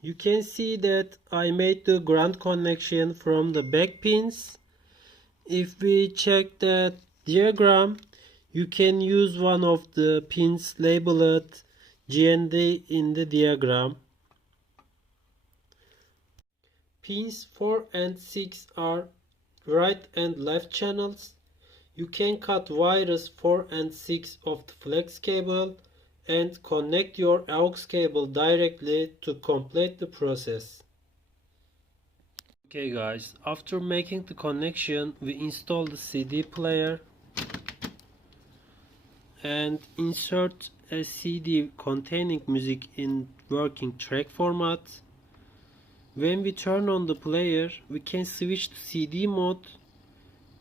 You can see that I made the ground connection from the back pins. If we check that diagram, you can use one of the pins labeled GND in the diagram. Pins 4 and 6 are right and left channels. You can cut wires 4 and 6 of the flex cable and connect your aux cable directly to complete the process. Okay guys, after making the connection, we install the CD player and insert a CD containing music in working track format. When we turn on the player, we can switch to CD mode,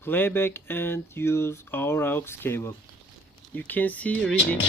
playback and use our aux cable. You can see reading